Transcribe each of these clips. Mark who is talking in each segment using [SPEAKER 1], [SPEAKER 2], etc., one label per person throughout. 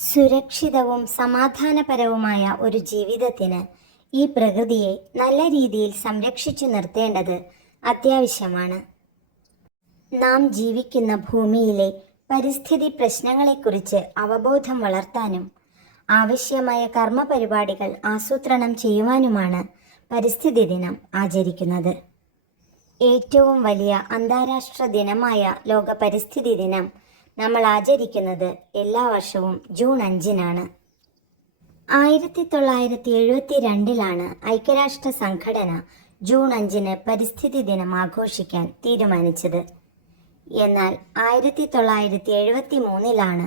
[SPEAKER 1] സുരക്ഷിതവും സമാധാനപരവുമായ ഒരു ജീവിതത്തിന് ഈ പ്രകൃതിയെ നല്ല രീതിയിൽ സംരക്ഷിച്ചു നിർത്തേണ്ടത് അത്യാവശ്യമാണ്. നാം ജീവിക്കുന്ന ഭൂമിയിലെ പരിസ്ഥിതി പ്രശ്നങ്ങളെക്കുറിച്ച് അവബോധം വളർത്താനും ആവശ്യമായ കർമ്മപരിപാടികൾ ആസൂത്രണം ചെയ്യുവാനുമാണ് പരിസ്ഥിതി ദിനം ആചരിക്കുന്നത്. ഏറ്റവും വലിയ അന്താരാഷ്ട്ര ദിനമായ ലോക പരിസ്ഥിതി ദിനം നമ്മൾ ആചരിക്കുന്നത് എല്ലാ വർഷവും ജൂൺ അഞ്ചിനാണ്. ആയിരത്തി തൊള്ളായിരത്തി എഴുപത്തി രണ്ടിലാണ് ഐക്യരാഷ്ട്ര സംഘടന ജൂൺ അഞ്ചിന് പരിസ്ഥിതി ദിനം ആഘോഷിക്കാൻ തീരുമാനിച്ചത്. എന്നാൽ ആയിരത്തി തൊള്ളായിരത്തി എഴുപത്തി മൂന്നിലാണ്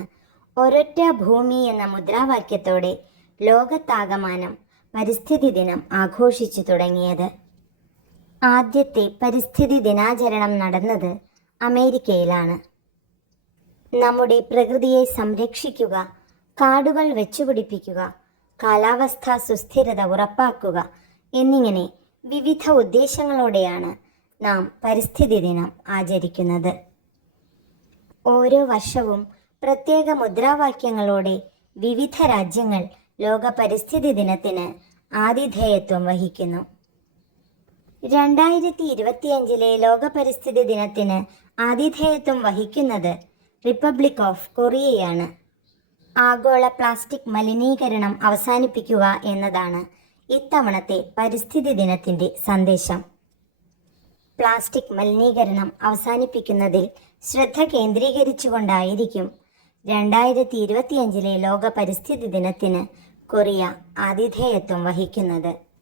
[SPEAKER 1] ഒരൊറ്റ ഭൂമി എന്ന മുദ്രാവാക്യത്തോടെ ലോകത്താകമാനം പരിസ്ഥിതി ദിനം ആഘോഷിച്ചു തുടങ്ങിയത്. ആദ്യത്തെ പരിസ്ഥിതി ദിനാചരണം നടന്നത് അമേരിക്കയിലാണ്. നമ്മുടെ പ്രകൃതിയെ സംരക്ഷിക്കുക കാടുകൾ വെച്ചുപിടിപ്പിക്കുക കാലാവസ്ഥാ സുസ്ഥിരത ഉറപ്പാക്കുക എന്നിങ്ങനെ വിവിധ ഉദ്ദേശങ്ങളോടെയാണ് നാം പരിസ്ഥിതി ദിനം ആചരിക്കുന്നത്. ഓരോ വർഷവും പ്രത്യേക മുദ്രാവാക്യങ്ങളോടെ വിവിധ രാജ്യങ്ങൾ ലോക പരിസ്ഥിതി ദിനത്തിന് ആതിഥേയത്വം വഹിക്കുന്നു. രണ്ടായിരത്തി ഇരുപത്തിയഞ്ചിലെ ലോക പരിസ്ഥിതി ദിനത്തിന് ആതിഥേയത്വം വഹിക്കുന്നത് റിപ്പബ്ലിക് ഓഫ് കൊറിയയാണ്. ആഗോള പ്ലാസ്റ്റിക് മലിനീകരണം അവസാനിപ്പിക്കുക എന്നതാണ് ഇത്തവണത്തെ പരിസ്ഥിതി ദിനത്തിന്റെ സന്ദേശം. പ്ലാസ്റ്റിക് മലിനീകരണം അവസാനിപ്പിക്കുന്നതിൽ ശ്രദ്ധ കേന്ദ്രീകരിച്ചുകൊണ്ടായിരിക്കും രണ്ടായിരത്തി ഇരുപത്തിയഞ്ചിലെ ലോക പരിസ്ഥിതി ദിനത്തിന് കൊറിയ ആതിഥേയത്വം വഹിക്കുന്നത്.